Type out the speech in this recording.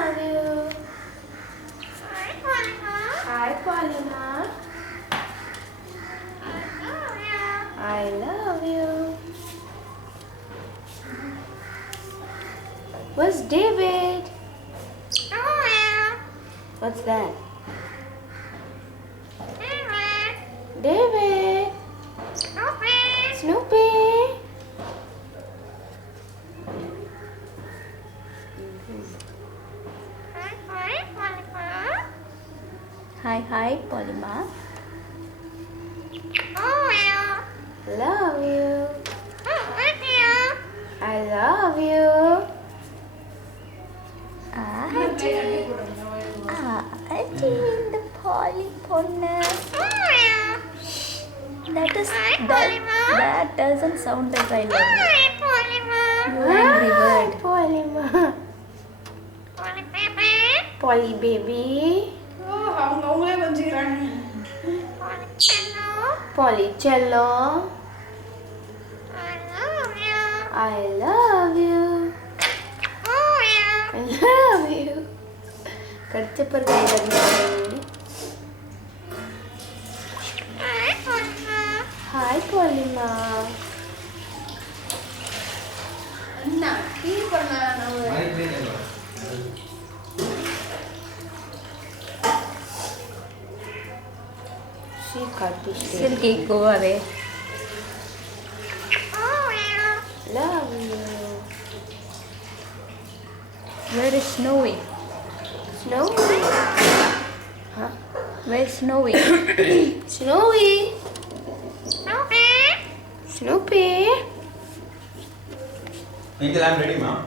love you. Hi, Paulina. I love you. What's David? What's that? David. Snoopy. Hi, Paulina. Love you. I love you. The Paulie Ponne. That doesn't sound like I love you. You angry bird. Paulina. Paulie baby. Paulie cello. I love you. I love you. Kerja pergi lagi. Hi, Paulina. Nah, ini pernah She cut this. Still cake go away. Love you. Where is Snowy? Snowy? Huh? Where is Snowy? Snowy? Snoopy? Until I'm ready, Ma.